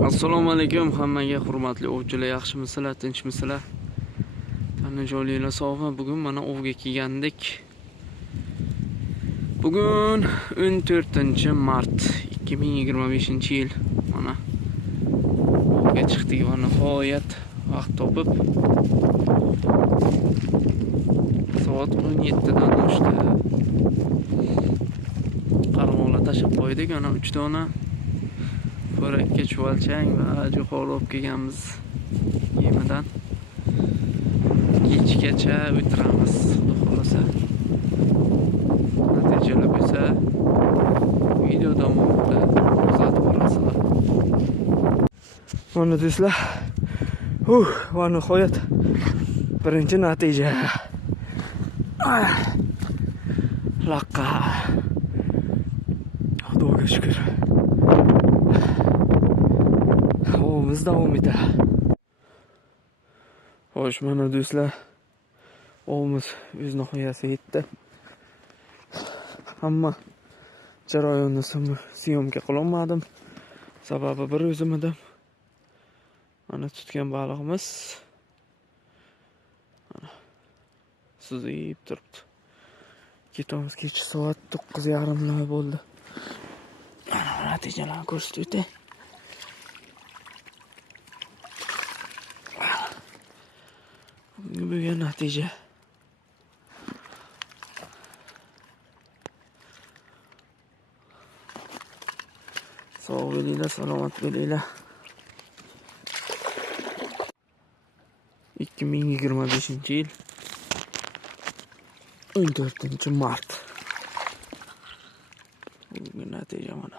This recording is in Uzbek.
Assalomu alaykum hammaga, hurmatli ovchilar, yaxshimisizlar, tinchmisizlar? Tana joyinglar sog'mi? Bugun mana ovga kelgandik. Bugun 14-mart 2025-yil. Mana ovga chiqdik va nihoyat vaqt topib soat 17dan oshdi. Qarmoqlar tashib qo'ydik, ana 3 dona Xo'rakka chuvalchang va jo'xori olib kelganmiz yemidan. Kechgacha o'tiramiz, xudo xolasa. Natijalar bo'lsa video davomida kuzatib borasizlar. Mana do'stlar, va nihoyat birinchi natija. Laqqa. Xudoga shukr. Ovimiz davom etadi. Xo'sh, mana do'stlar, ovimiz o'z nihoyasiga yetdi. Hamma jarayonni syomka qilolmadim. Sababi bir o'zim edim. Mana tutgan balig'imiz mana suzib turibdi. Ketamiz, kech soat 9:30 bo'ldi. Mana natijalarni ko'rsatib o'tay. Bugun natija. Sog' bo'linglar, salomat bo'linglar. 2025-yil 14-mart. Bugun natija mana.